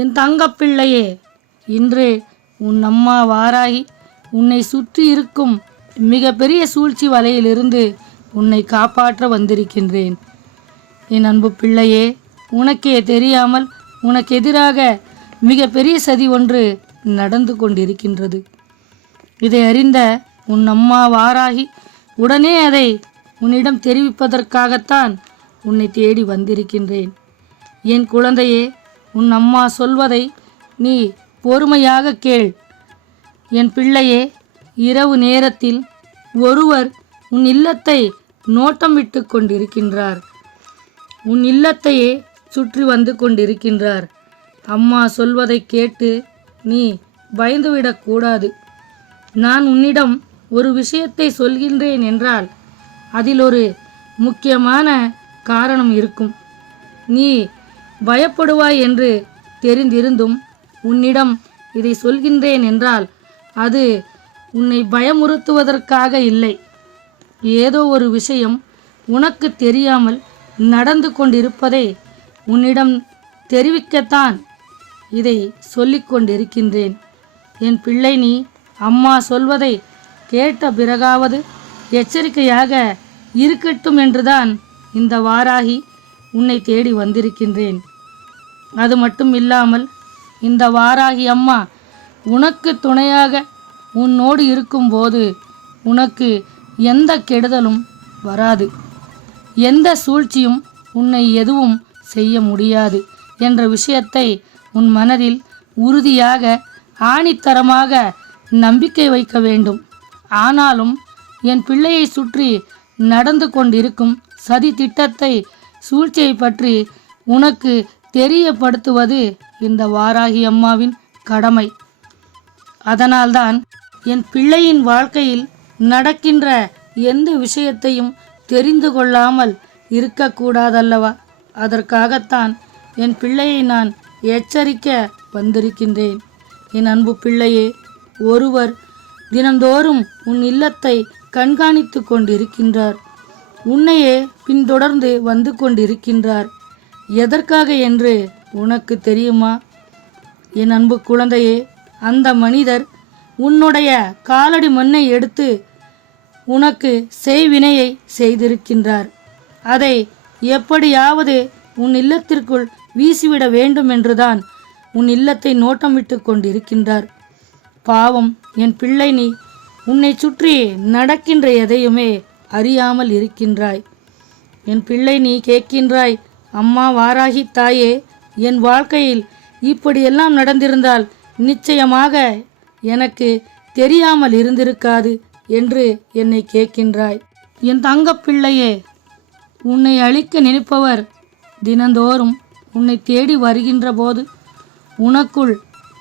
என் தங்கப்பிள்ளையே இன்று உன் அம்மா வாராகி உன்னை சுற்றி இருக்கும் மிகப்பெரிய சூழ்ச்சி வலையிலிருந்து உன்னை காப்பாற்ற வந்திருக்கின்றேன். என் அன்பு பிள்ளையே உனக்கே தெரியாமல் உனக்கு எதிராக மிகப்பெரிய சதி ஒன்று நடந்து கொண்டிருக்கின்றது. இதை அறிந்த உன் அம்மா வாராகி உடனே அதை உன்னிடம் தெரிவிப்பதற்காகத்தான் உன்னை தேடி வந்திருக்கின்றேன். என் குழந்தையே உன் அம்மா சொல்வதை நீ பொறுமையாக கேள். என் பிள்ளையே இரவு நேரத்தில் ஒருவர் உன் இல்லத்தை நோட்டம் விட்டு கொண்டிருக்கின்றார். உன் இல்லத்தையே சுற்றி வந்து கொண்டிருக்கின்றார். அம்மா சொல்வதை கேட்டு நீ பயந்துவிடக்கூடாது நான் உன்னிடம் ஒரு விஷயத்தை சொல்கின்றேன் என்றால் அதில் ஒரு முக்கியமான காரணம் இருக்கும். நீ பயப்படுவாய் என்று தெரிந்திருந்தும் உன்னிடம் இதை சொல்கின்றேன் என்றால் அது உன்னை பயமுறுத்துவதற்காக இல்லை. ஏதோ ஒரு விஷயம் உனக்கு தெரியாமல் நடந்து கொண்டிருப்பதை உன்னிடம் தெரிவிக்கத்தான் இதை சொல்லிக் கொண்டிருக்கின்றேன். என் பிள்ளை நீ அம்மா சொல்வதை கேட்ட பிறகாவது எச்சரிக்கையாக இருக்கட்டும் என்றுதான் இந்த வாராகி உன்னை தேடி வந்திருக்கின்றேன். அது மட்டும் இல்லாமல் இந்த வாராகி அம்மா உனக்கு துணையாக உன்னோடு இருக்கும்போது உனக்கு எந்த கெடுதலும் வராது. எந்த சூழ்ச்சியும் உன்னை எதுவும் செய்ய முடியாது என்ற விஷயத்தை உன் மனதில் உறுதியாக ஆணித்தரமாக நம்பிக்கை வைக்க வேண்டும். ஆனாலும் என் பிள்ளையை சுற்றி நடந்து கொண்டிருக்கும் சதி திட்டத்தை சூழ்ச்சியை பற்றி உனக்கு தெரியப்படுத்துவது இந்த வாராகி அம்மாவின் கடமை. அதனால்தான் என் பிள்ளையின் வாழ்க்கையில் நடக்கின்ற எந்த விஷயத்தையும் தெரிந்து கொள்ளாமல் இருக்கக்கூடாதல்லவா? அதற்காகத்தான் என் பிள்ளையை நான் எச்சரிக்க வந்திருக்கின்றேன். என் அன்பு பிள்ளையே ஒருவர் தினந்தோறும் உன் இல்லத்தை கண்காணித்து கொண்டிருக்கின்றார். உன்னையே பின்தொடர்ந்து வந்து கொண்டிருக்கின்றார். எதற்காக என்று உனக்கு தெரியுமா? என் அன்பு குழந்தையே அந்த மனிதர் உன்னுடைய காலடி மண்ணை எடுத்து உனக்கு செய்வினையை செய்திருக்கின்றார். அதை எப்படியாவது உன் இல்லத்திற்குள் வீசிவிட வேண்டும் என்றுதான் உன் இல்லத்தை நோட்டமிட்டு கொண்டிருக்கின்றார். பாவம் என் பிள்ளை நீ உன்னை சுற்றி நடக்கின்ற எதையுமே அறியாமல் இருக்கின்றாய். என் பிள்ளை நீ கேட்கின்றாய் அம்மா வாராகி தாயே என் வாழ்க்கையில் இப்படியெல்லாம் நடந்திருந்தால் நிச்சயமாக எனக்கு தெரியாமல் இருந்திருக்காது என்று என்னை கேட்கின்றாய். என் தங்கப்பிள்ளையே உன்னை அழிக்க நினைப்பவர் தினந்தோறும் உன்னை தேடி வருகின்ற போது உனக்குள்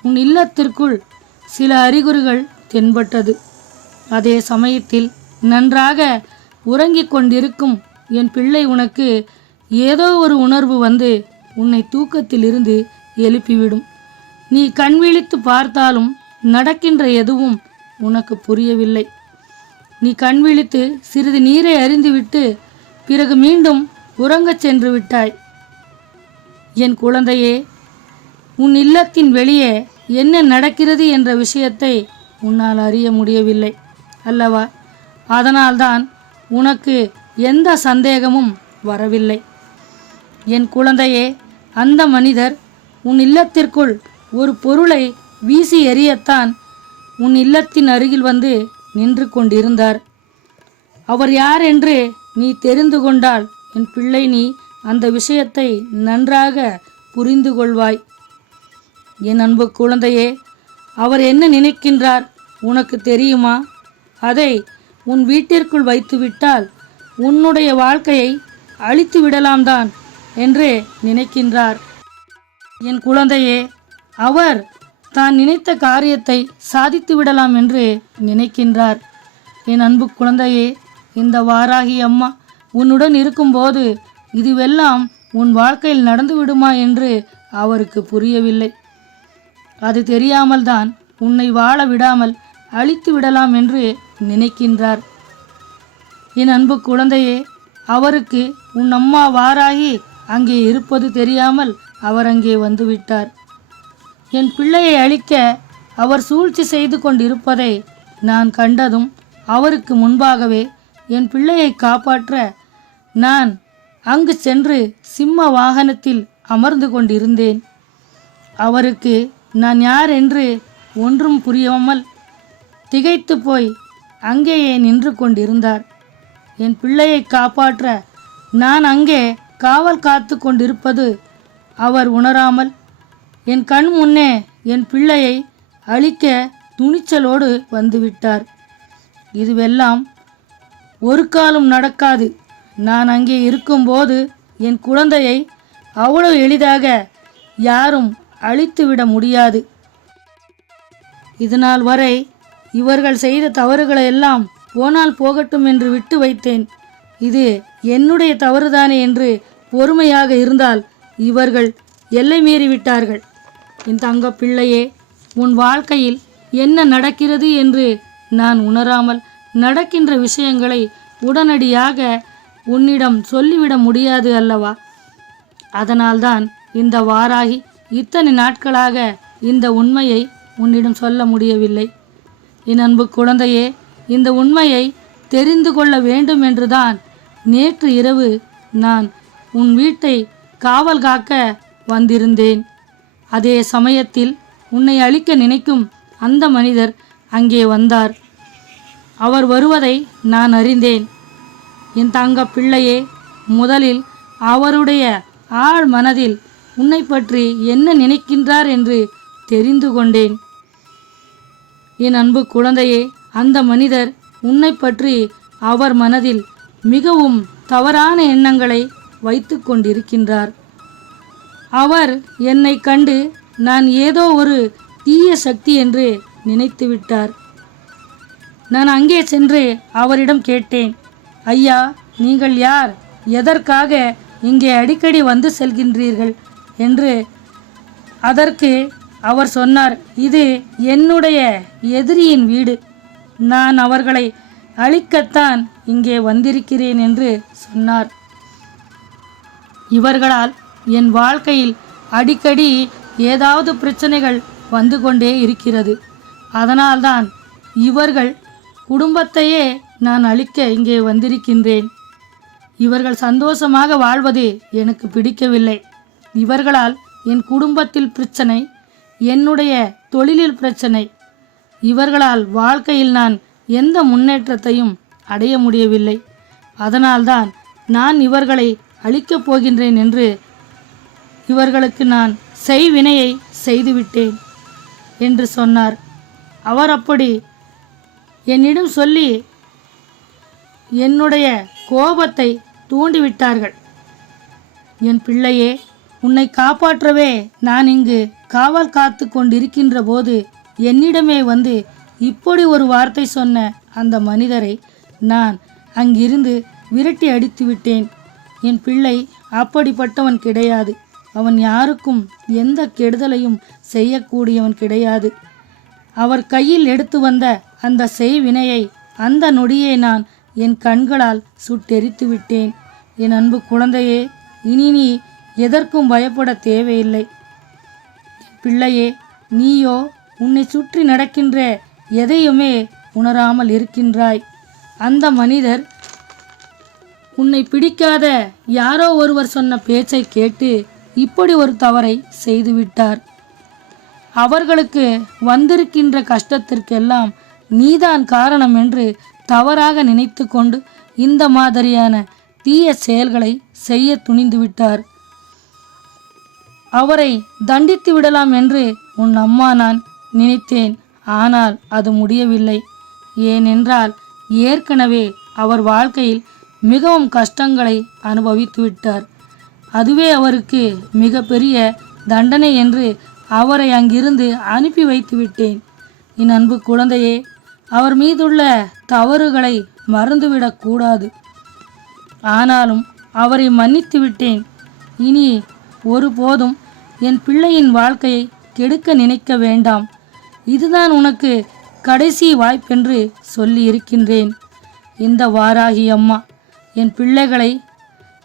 உன் இல்லத்திற்குள் சில அறிகுறிகள் தென்பட்டது. அதே சமயத்தில் நன்றாக உறங்கிக் கொண்டிருக்கும் என் பிள்ளை உனக்கு ஏதோ ஒரு உணர்வு வந்து உன்னை தூக்கத்திலிருந்து எழுப்பிவிடும். நீ கண் விழித்து பார்த்தாலும் நடக்கின்ற எதுவும் உனக்கு புரியவில்லை. நீ கண் விழித்து சிறிது நீரை அறிந்துவிட்டு பிறகு மீண்டும் உறங்கச் சென்று விட்டாய். என் குழந்தையே உன் இல்லத்தின் வெளியே என்ன நடக்கிறது என்ற விஷயத்தை உன்னால் அறிய முடியவில்லை அல்லவா? அதனால்தான் உனக்கு எந்த சந்தேகமும் வரவில்லை. என் குழந்தையே அந்த மனிதர் உன் இல்லத்திற்குள் ஒரு பொருளை வீசி எறியத்தான் உன் இல்லத்தின் அருகில் வந்து நின்று கொண்டிருந்தார். அவர் யார் என்று நீ தெரிந்து கொண்டால் என் பிள்ளை நீ அந்த விஷயத்தை நன்றாக புரிந்து கொள்வாய். என் அன்பு குழந்தையே அவர் என்ன நினைக்கின்றார் உனக்கு தெரியுமா? அதை உன் வீட்டிற்குள் வைத்துவிட்டால் உன்னுடைய வாழ்க்கையை அழித்து விடலாம் தான் என்று நினைக்கின்றார். என் குழந்தையே அவர் தான் நினைத்த காரியத்தை சாதித்து விடலாம் என்று நினைக்கின்றார். என் அன்பு குழந்தையே இந்த வாராகி அம்மா உன்னுடன் இருக்கும்போது இதுவெல்லாம் உன் வாழ்க்கையில் நடந்து விடுமா என்று அவருக்கு புரியவில்லை. அது தெரியாமல்தான் உன்னை வாழ விடாமல் அழித்து விடலாம் என்று நினைக்கின்றார். என் அன்பு குழந்தையே அவருக்கு உன் அம்மா வாராகி அங்கே இருப்பது தெரியாமல் அவர் அங்கே வந்துவிட்டார். என் பிள்ளையை அழிக்க அவர் சூழ்ச்சி செய்து கொண்டிருப்பதை நான் கண்டதும் அவருக்கு முன்பாகவே என் பிள்ளையை காப்பாற்ற நான் அங்கு சென்று சிம்ம வாகனத்தில் அமர்ந்து கொண்டிருந்தேன். அவருக்கு நான் யார் என்று ஒன்றும் புரியாமல் திகைத்து போய் அங்கேயே நின்று கொண்டிருந்தார். என் பிள்ளையை காப்பாற்ற நான் அங்கே காவல் காத்து கொண்டிருப்பது அவர் உணராமல் என் கண் முன்னே என் பிள்ளையை அழிக்க துணிச்சலோடு வந்துவிட்டார். இதுவெல்லாம் ஒரு காலம் நடக்காது. நான் அங்கே இருக்கும்போது என் குழந்தையை அவ்வளவு எளிதாக யாரும் அழித்துவிட முடியாது. இதுநாள் வரை இவர்கள் செய்த தவறுகளை எல்லாம் போனால் போகட்டும் என்று விட்டு வைத்தேன். இது என்னுடைய தவறுதானே என்று பொறுமையாக இருந்தால் இவர்கள் எல்லை மீறிவிட்டார்கள் என் தங்க பிள்ளையே உன் வாழ்க்கையில் என்ன நடக்கிறது என்று நான் உணராமல் நடக்கின்ற விஷயங்களை உடனடியாக உன்னிடம் சொல்லிவிட முடியாது அல்லவா? அதனால்தான் இந்த வாராகி இத்தனை நாட்களாக இந்த உண்மையை உன்னிடம் சொல்ல முடியவில்லை. என் அன்பு குழந்தையே இந்த உண்மையை தெரிந்து கொள்ள வேண்டும் என்றுதான் நேற்று இரவு நான் உன் வீட்டை காவல் காக்க வந்திருந்தேன். அதே சமயத்தில் உன்னை அழிக்க நினைக்கும் அந்த மனிதர் அங்கே வந்தார். அவர் வருவதை நான் அறிந்தேன். என் தங்க பிள்ளையே முதலில் அவருடைய ஆழ் மனதில் உன்னை பற்றி என்ன நினைக்கின்றார் என்று தெரிந்து கொண்டேன். என் அன்பு குழந்தையே அந்த மனிதர் உன்னை பற்றி அவர் மனதில் மிகவும் தவறான எண்ணங்களை வைத்து கொண்டிருக்கின்றார் அவர் என்னை கண்டு நான் ஏதோ ஒரு தீய சக்தி என்று நினைத்து விட்டார். நான் அங்கே சென்று அவரிடம் கேட்டேன் ஐயா நீங்கள் யார்? எதற்காக இங்கே அடிக்கடி வந்து செல்கின்றீர்கள்? என்று அதற்கு அவர் சொன்னார் இது என்னுடைய எதிரியின் வீடு. நான் அவர்களை அழிக்கத்தான் இங்கே வந்திருக்கிறேன் என்று சொன்னார். இவர்களால் என் வாழ்க்கையில் அடிக்கடி ஏதாவது பிரச்சனைகள் வந்து கொண்டே இருக்கிறது. அதனால்தான் இவர்கள் குடும்பத்தையே நான் அழிக்க இங்கே வந்திருக்கின்றேன். இவர்கள் சந்தோஷமாக வாழ்வது எனக்கு பிடிக்கவில்லை. இவர்களால் என் குடும்பத்தில் பிரச்சனை என்னுடைய தொழிலில் பிரச்சனை இவர்களால் வாழ்க்கையில் நான் எந்த முன்னேற்றத்தையும் அடைய முடியவில்லை. அதனால்தான் நான் இவர்களை அழிக்கப் போகின்றேன் என்று இவர்களுக்கு நான் செய்வினையை செய்துவிட்டேன் என்று சொன்னார். அவர் அப்படி என்னிடம் சொல்லி என்னுடைய கோபத்தை தூண்டிவிட்டார்கள். என் பிள்ளையே உன்னை காப்பாற்றவே நான் இங்கு காவல் காத்து கொண்டிருக்கின்ற போது என்னிடமே வந்து இப்படி ஒரு வார்த்தை சொன்ன அந்த மனிதரை நான் அங்கிருந்து விரட்டி அடித்து விட்டேன் என் பிள்ளை அப்படிப்பட்டவன் கிடையாது. அவன் யாருக்கும் எந்த கெடுதலையும் செய்யக்கூடியவன் கிடையாது. அவர் கையில் எடுத்து வந்த அந்த செய்வினையை அந்த நொடியை நான் என் கண்களால் சுட்டெரித்து விட்டேன். என் அன்பு குழந்தையே இனி நீ எதற்கும் பயப்பட தேவையில்லை. பிள்ளையே நீயோ உன்னை சுற்றி நடக்கின்ற எதையுமே உணராமல் இருக்கின்றாய். அந்த மனிதர் உன்னை பிடிக்காத யாரோ ஒருவர் சொன்ன பேச்சை கேட்டு இப்படி ஒரு தவறை செய்துவிட்டார். அவர்களுக்கு வந்திருக்கின்ற கஷ்டத்திற்கெல்லாம் நீதான் காரணம் என்று தவறாக நினைத்து கொண்டு இந்த மாதிரியான தீய செயல்களை செய்ய துணிந்துவிட்டார். அவரை தண்டித்து விடலாம் என்று உன் அம்மா நான் நினைத்தேன். ஆனால் அது முடியவில்லை. ஏனென்றால் ஏற்கனவே அவர் வாழ்க்கையில் மிகவும் கஷ்டங்களை அனுபவித்து விட்டார். அதுவே அவருக்கு மிகப்பெரிய தண்டனை என்று அவரை அங்கிருந்து அனுப்பி வைத்து விட்டேன். என் அன்பு குழந்தையே அவர் மீதுள்ள தவறுகளை மறந்துவிடக்கூடாது ஆனாலும் அவரை மன்னித்து விட்டேன். இனி ஒருபோதும் என் பிள்ளையின் வாழ்க்கையை கெடுக்க நினைக்க வேண்டாம். இதுதான் உனக்கு கடைசி வாய்ப்பென்று சொல்லி இருக்கின்றேன் இந்த வாராகி அம்மா. என் பிள்ளைகளை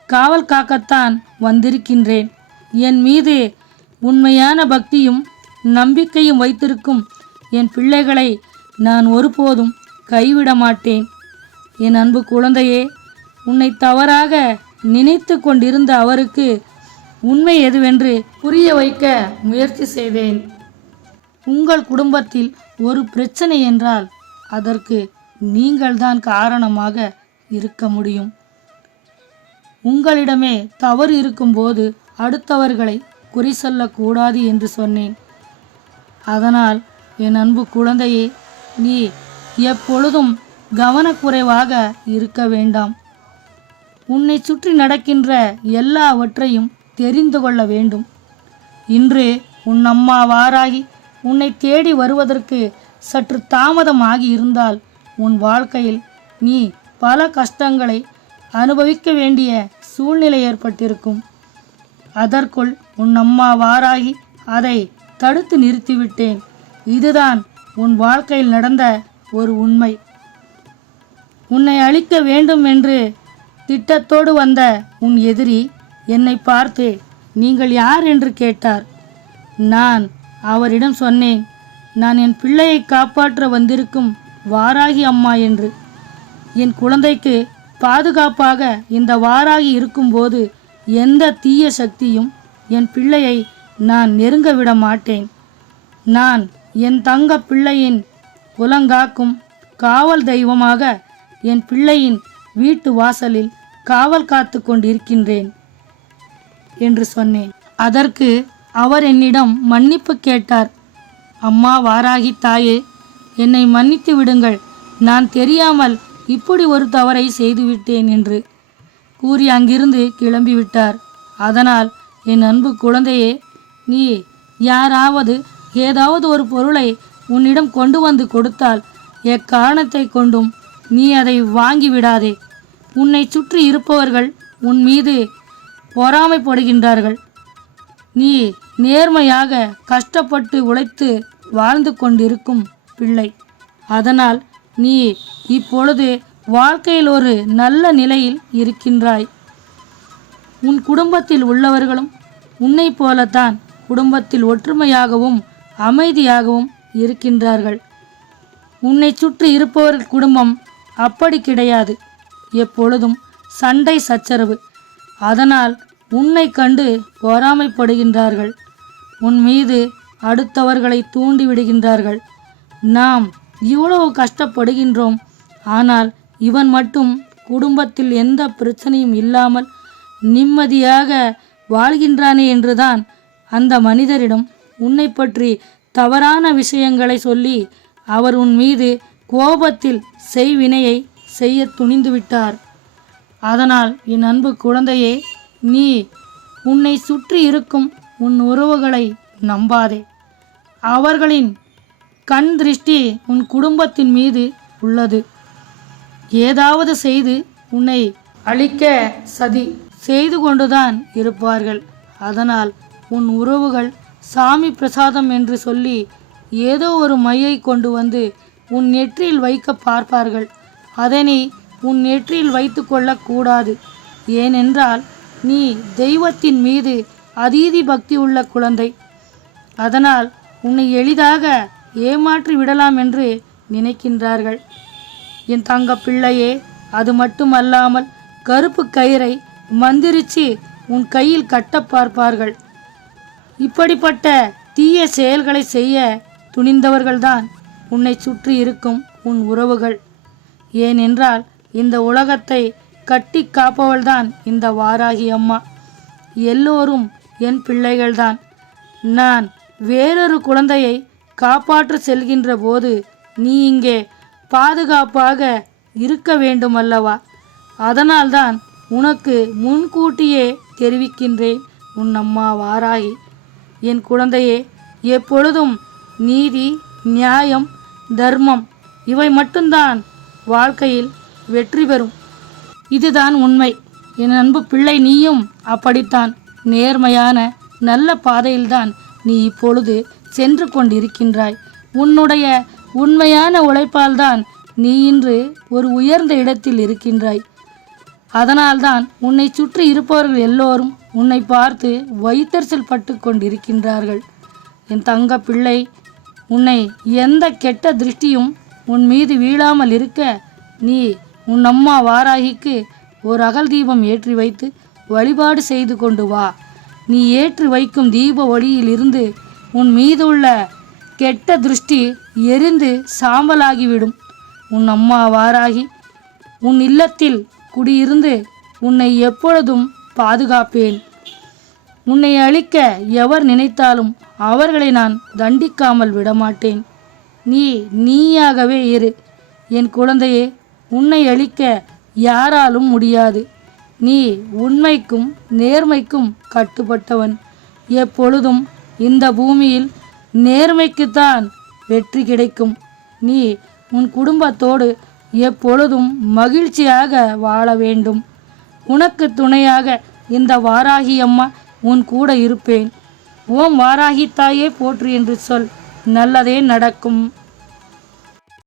காவல் காக்கத்தான் வந்திருக்கின்றேன். என் மீது உண்மையான பக்தியும் நம்பிக்கையும் வைத்திருக்கும் என் பிள்ளைகளை நான் ஒருபோதும் கைவிட மாட்டேன் என் அன்பு குழந்தையே உன்னை தவறாக நினைத்து கொண்டிருந்த அவருக்கு உண்மை எதுவென்று புரிய வைக்க முயற்சி செய்தேன் உங்கள் குடும்பத்தில் ஒரு பிரச்சனை என்றால் அதற்கு நீங்கள்தான் காரணமாக இருக்க முடியும். உங்களிடமே தவறு இருக்கும்போது அடுத்தவர்களை குறி சொல்லக்கூடாது என்று சொன்னேன். அதனால் என் அன்பு குழந்தையே நீ எப்பொழுதும் கவனக்குறைவாக இருக்க வேண்டாம். உன்னை சுற்றி நடக்கின்ற எல்லாவற்றையும் தெரிந்து கொள்ள வேண்டும். இன்று உன் அம்மா வாராகி உன்னை தேடி வருவதற்கு சற்று தாமதமாகி இருந்தால் உன் வாழ்க்கையில் நீ பல கஷ்டங்களை அனுபவிக்க வேண்டிய சூழ்நிலை ஏற்பட்டிருக்கும். அதற்குள் உன் அம்மா வாராகி அதை தடுத்து நிறுத்திவிட்டேன். இதுதான் உன் வாழ்க்கையில் நடந்த ஒரு உண்மை. உன்னை அழிக்க வேண்டும் என்று திட்டத்தோடு வந்த உன் எதிரி என்னை பார்த்து நீங்கள் யார்? என்று கேட்டார். நான் அவரிடம் சொன்னேன் நான் என் பிள்ளையை காப்பாற்ற வந்திருக்கும் வாராகி அம்மா என்று. என் குழந்தைக்கு பாதுகாப்பாக இந்த வாராகி இருக்கும்போது எந்த தீய சக்தியும் என் பிள்ளையை நான் நெருங்க விட மாட்டேன். நான் என் தங்க பிள்ளையின் புலங்காக்கும் காவல் தெய்வமாக என் பிள்ளையின் வீட்டு வாசலில் காவல் காத்து கொண்டிருக்கின்றேன் என்று சொன்னேன். அதற்கு அவர் என்னிடம் மன்னிப்பு கேட்டார். அம்மா வாராகி தாயே என்னை மன்னித்து விடுங்கள். நான் தெரியாமல் இப்படி ஒரு தவறை செய்துவிட்டேன் என்று கூறி அங்கிருந்து கிளம்பிவிட்டார். அதனால் என் அன்பு குழந்தையே நீ யாராவது ஏதாவது ஒரு பொருளை உன்னிடம் கொண்டு வந்து கொடுத்தால் எக்காரணத்தை கொண்டும் நீ அதை வாங்கி விடாதே. உன்னை சுற்றி இருப்பவர்கள் உன் மீது பொறாமைப்படுகின்றார்கள். நீ நேர்மையாக கஷ்டப்பட்டு உழைத்து வாழ்ந்து கொண்டிருக்கும் பிள்ளை. அதனால் நீ இப்பொழுது வாழ்க்கையில் ஒரு நல்ல நிலையில் இருக்கின்றாய். உன் குடும்பத்தில் உள்ளவர்களும் உன்னைப் போலத்தான் குடும்பத்தில் ஒற்றுமையாகவும் அமைதியாகவும் இருக்கின்றார்கள். உன்னை சுற்றி இருப்பவர்கள் குடும்பம் அப்படி கிடையாது. எப்பொழுதும் சண்டை சச்சரவு. அதனால் உன்னை கண்டு பொறாமைப்படுகின்றார்கள். உன் மீது அடுத்தவர்களை தூண்டிவிடுகின்றார்கள். நாம் இவ்வளவு கஷ்டப்படுகின்றோம். ஆனால் இவன் மட்டும் குடும்பத்தில் எந்த பிரச்சனையும் இல்லாமல் நிம்மதியாக வாழ்கின்றானே என்றுதான் அந்த மனிதரிடம் உன்னை பற்றி தவறான விஷயங்களை சொல்லி அவர் உன் மீது கோபத்தில் செய்வினையை செய்ய துணிந்துவிட்டார் அதனால் என் அன்பு குழந்தையே நீ உன்னை சுற்றி இருக்கும் உன் உறவுகளை நம்பாதே. அவர்களின் கண் திருஷ்டி உன் குடும்பத்தின் மீது உள்ளது. ஏதாவது செய்து உன்னை அழிக்க சதி செய்து கொண்டுதான் இருப்பார்கள். அதனால் உன் உறவுகள் சாமி பிரசாதம் என்று சொல்லி ஏதோ ஒரு மையை கொண்டு வந்து உன் நெற்றியில் வைக்க பார்ப்பார்கள். அதனை உன் நெற்றியில் வைத்து கொள்ளக்கூடாது ஏனென்றால் நீ தெய்வத்தின் மீது அதீதி பக்தி உள்ள குழந்தை. அதனால் உன்னை எளிதாக ஏமாற்றி விடலாம் என்று நினைக்கின்றார்கள். என் தங்க பிள்ளையே அது மட்டுமல்லாமல் கருப்பு கயிறை மந்திரிச்சு உன் கையில் கட்ட பார்ப்பார்கள். இப்படிப்பட்ட தீய செயல்களை செய்ய துணிந்தவர்கள்தான் உன்னை சுற்றி இருக்கும் உன் உறவுகள். ஏனென்றால் இந்த உலகத்தை கட்டி காப்பவள்தான் இந்த வாராகி அம்மா. எல்லோரும் என் பிள்ளைகள்தான். நான் வேறொரு குழந்தையை காப்பாற்ற செல்கின்ற போது நீ இங்கே பாதுகாப்பாக இருக்க வேண்டும் அல்லவா அதனால்தான் உனக்கு முன்கூட்டியே தெரிவிக்கின்றேன் உன் அம்மா வாராகி. என் குழந்தையே எப்பொழுதும் நீதி நியாயம் தர்மம் இவை மட்டும்தான் வாழ்க்கையில் வெற்றி பெறும். இதுதான் உண்மை. என் அன்பு பிள்ளை நீயும் அப்படித்தான். நேர்மையான நல்ல பாதையில்தான் நீ இப்பொழுது சென்று கொண்டிருக்கின்றாய். உன்னுடைய உண்மையான உழைப்பால்தான் நீ இன்று ஒரு உயர்ந்த இடத்தில் இருக்கின்றாய். அதனால்தான் உன்னை சுற்றி இருப்பவர்கள் எல்லோரும் உன்னை பார்த்து வைத்தறிச்சல் பட்டு கொண்டிருக்கின்றார்கள். என் தங்க பிள்ளை உன்னை எந்த கெட்ட திருஷ்டியும் உன் மீது வீழாமல் இருக்க நீ உன் அம்மா வாராகிக்கு ஒரு அகல் தீபம் ஏற்றி வைத்து வழிபாடு செய்து கொண்டு வா. நீ ஏற்றி வைக்கும் தீப ஒளியிலிருந்து உன் மீது உள்ள கெட்ட திருஷ்டி எரிந்து சாம்பலாகிவிடும். உன் அம்மா வாராகி உன் இல்லத்தில் குடியிருந்து உன்னை எப்பொழுதும் பாதுகாப்பேன். உன்னை அழிக்க எவர் நினைத்தாலும் அவர்களை நான் தண்டிக்காமல் விடமாட்டேன். நீ நீயாகவே இரு. என் குழந்தையே உன்னை அழிக்க யாராலும் முடியாது. நீ உண்மைக்கும் நேர்மைக்கும் கட்டுப்பட்டவன். எப்பொழுதும் இந்த பூமியில் நேர்மைக்குத்தான் வெற்றி கிடைக்கும். நீ உன் குடும்பத்தோடு எப்பொழுதும் மகிழ்ச்சியாக வாழ வேண்டும். உனக்கு துணையாக இந்த வாராகி அம்மா உன் கூட இருப்பேன். ஓம் வாராகி தாயே போற்று என்று சொல். நல்லதே நடக்கும்.